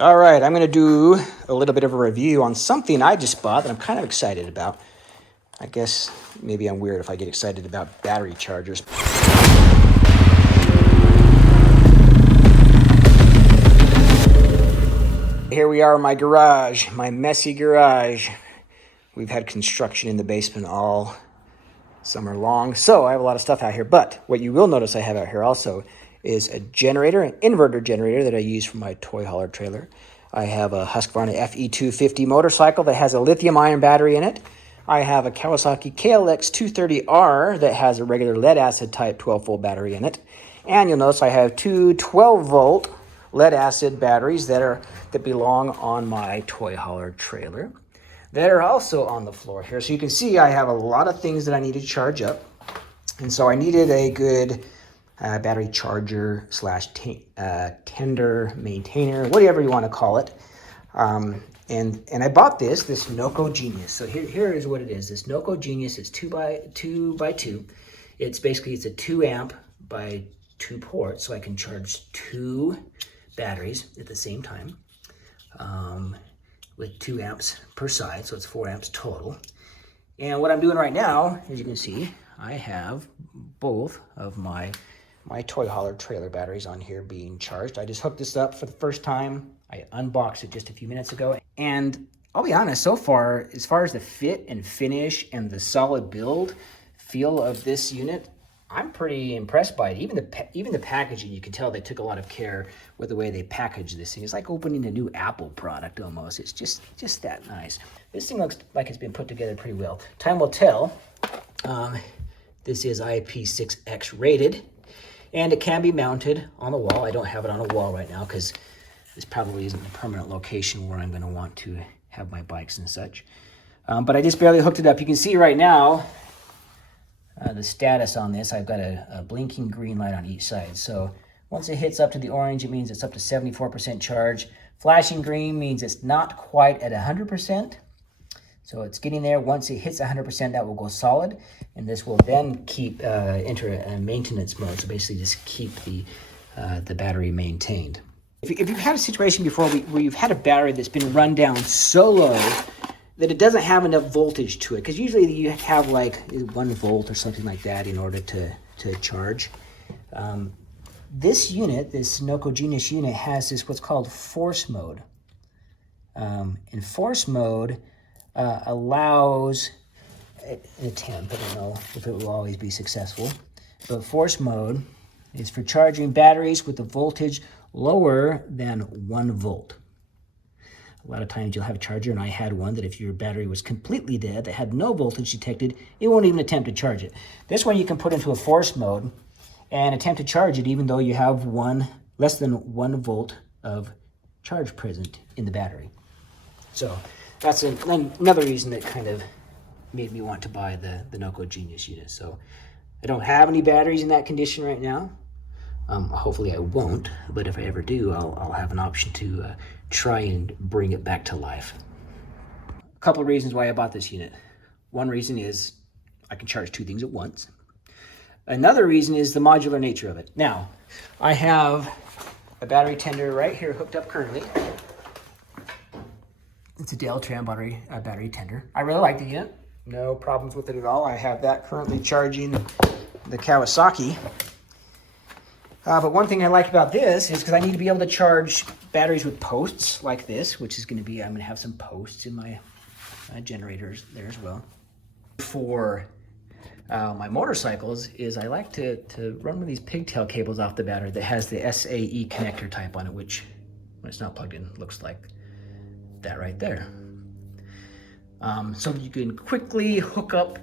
All right, I'm going to do a little bit of a review on something I just bought that I'm kind of excited about. I guess maybe I'm weird if I get excited about battery chargers. Here we are in my garage, my messy garage. We've had construction in the basement all summer long, so I have a lot of stuff out here. But what you will notice I have out here also is a generator, an inverter generator that I use for my toy hauler trailer. I have a Husqvarna FE250 motorcycle that has a lithium-ion battery in it. I have a Kawasaki KLX 230R that has a regular lead-acid type 12-volt battery in it. And you'll notice I have two 12-volt lead-acid batteries that belong on my toy hauler trailer that are also on the floor here. So you can see I have a lot of things that I need to charge up. And so I needed a good battery charger slash tender maintainer, whatever you want to call it. And I bought this Noco Genius. So here is what it is. This Noco Genius is 2x2. It's a 2 amp by 2 ports, so I can charge 2 batteries at the same time with 2 amps per side, so it's 4 amps total. And what I'm doing right now, as you can see, I have both of my toy hauler trailer batteries on here being charged. I just hooked this up for the first time. I unboxed it just a few minutes ago. And I'll be honest, so far, as far as the fit and finish and the solid build feel of this unit, I'm pretty impressed by it. Even the packaging, you can tell they took a lot of care with the way they package this thing. It's like opening a new Apple product almost. It's just that nice. This thing looks like it's been put together pretty well. Time will tell. This is IP6X rated, and it can be mounted on the wall. I don't have it on a wall right now because this probably isn't a permanent location where I'm going to want to have my bikes and such. But I just barely hooked it up. You can see right now the status on this. I've got a blinking green light on each side. So once it hits up to the orange, it means it's up to 74% charge. Flashing green means it's not quite at 100%. So it's getting there. Once it hits 100%, that will go solid. And this will then enter a maintenance mode. So basically just keep the battery maintained. If you've had a situation before where you've had a battery that's been run down so low that it doesn't have enough voltage to it, because usually you have like 1 volt or something like that in order to charge. This unit, this Noco Genius unit, has what's called force mode. And force mode allows an attempt, I don't know if it will always be successful, but force mode is for charging batteries with a voltage lower than 1 volt. A lot of times you'll have a charger, and I had one that if your battery was completely dead, that had no voltage detected, it won't even attempt to charge it. This one you can put into a force mode and attempt to charge it even though you have less than 1 volt of charge present in the battery. So that's another reason that kind of made me want to buy the Noco Genius unit. So I don't have any batteries in that condition right now. Hopefully I won't, but if I ever do, I'll have an option to try and bring it back to life. A couple of reasons why I bought this unit. One reason is I can charge 2 things at once. Another reason is the modular nature of it. Now, I have a battery tender right here hooked up currently. It's a Deltran battery tender. I really like the unit. No problems with it at all. I have that currently charging the Kawasaki. But one thing I like about this is because I need to be able to charge batteries with posts like this, which is going to be, I'm going to have some posts in my generators there as well. For my motorcycles is I like to run one of these pigtail cables off the battery that has the SAE connector type on it, which when it's not plugged in looks like that right there. So you can quickly hook up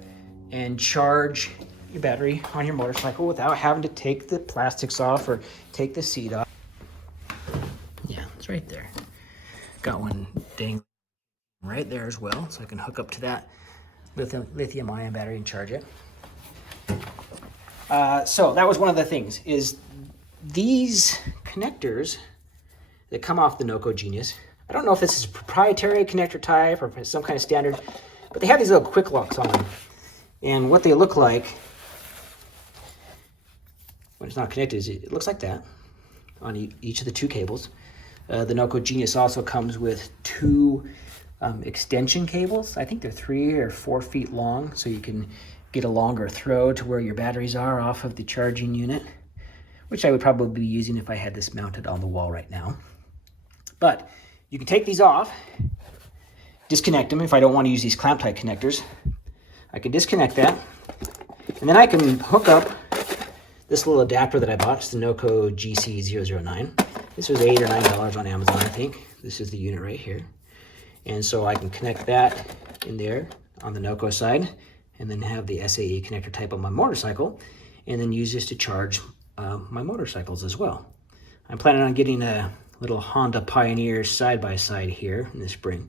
and charge your battery on your motorcycle without having to take the plastics off or take the seat off. Yeah, it's right there. Got one dang right there as well, so I can hook up to that lithium-ion battery and charge it. So that was one of the things, is these connectors that come off the Noco Genius. I don't know if this is a proprietary connector type or if it's some kind of standard, but they have these little quick locks on them. And what they look like when it's not connected is it looks like that on each of the 2 cables. The Noco Genius also comes with two extension cables. I think they're 3 or 4 feet long, so you can get a longer throw to where your batteries are off of the charging unit, which I would probably be using if I had this mounted on the wall right now. But you can take these off, disconnect them. If I don't want to use these clamp type connectors, I can disconnect that, and then I can hook up this little adapter that I bought. It's the Noco GC009. This was $8 or $9 on Amazon, I think. This is the unit right here. And so I can connect that in there on the Noco side, and then have the SAE connector type on my motorcycle, and then use this to charge my motorcycles as well. I'm planning on getting a little Honda Pioneer side-by-side here in the spring.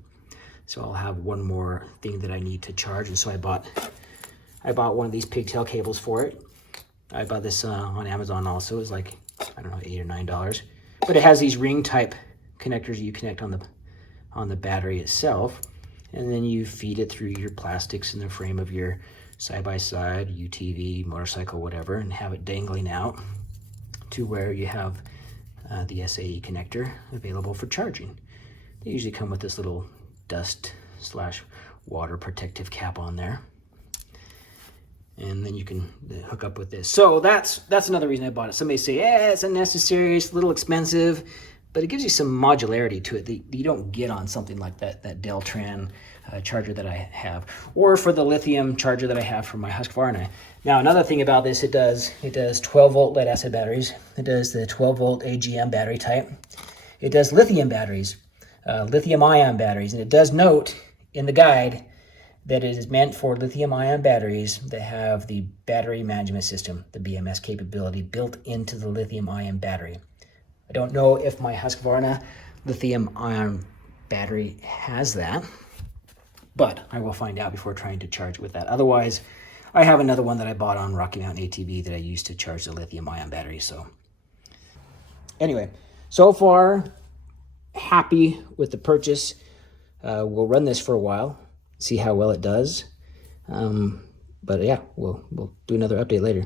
So I'll have one more thing that I need to charge. And so I bought one of these pigtail cables for it. I bought this on Amazon also. It was like, I don't know, $8 or $9. But it has these ring type connectors you connect on the battery itself. And then you feed it through your plastics in the frame of your side-by-side, UTV, motorcycle, whatever, and have it dangling out to where you have the SAE connector available for charging. They usually come with this little dust/water protective cap on there. And then you can hook up with this. So that's another reason I bought it. Somebody say, yeah, it's unnecessary, it's a little expensive, but it gives you some modularity to it that you don't get on something like that Deltran charger that I have, or for the lithium charger that I have for my Husqvarna. Now, another thing about this, it does 12 volt lead acid batteries. It does the 12 volt AGM battery type. It does lithium batteries, lithium-ion batteries, and it does note in the guide that it is meant for lithium-ion batteries that have the battery management system, the BMS capability built into the lithium-ion battery. I don't know if my Husqvarna lithium-ion battery has that, but I will find out before trying to charge with that. Otherwise, I have another one that I bought on Rocky Mountain ATV that I use to charge the lithium-ion battery. So anyway, so far, happy with the purchase. We'll run this for a while, see how well it does. But yeah, we'll do another update later.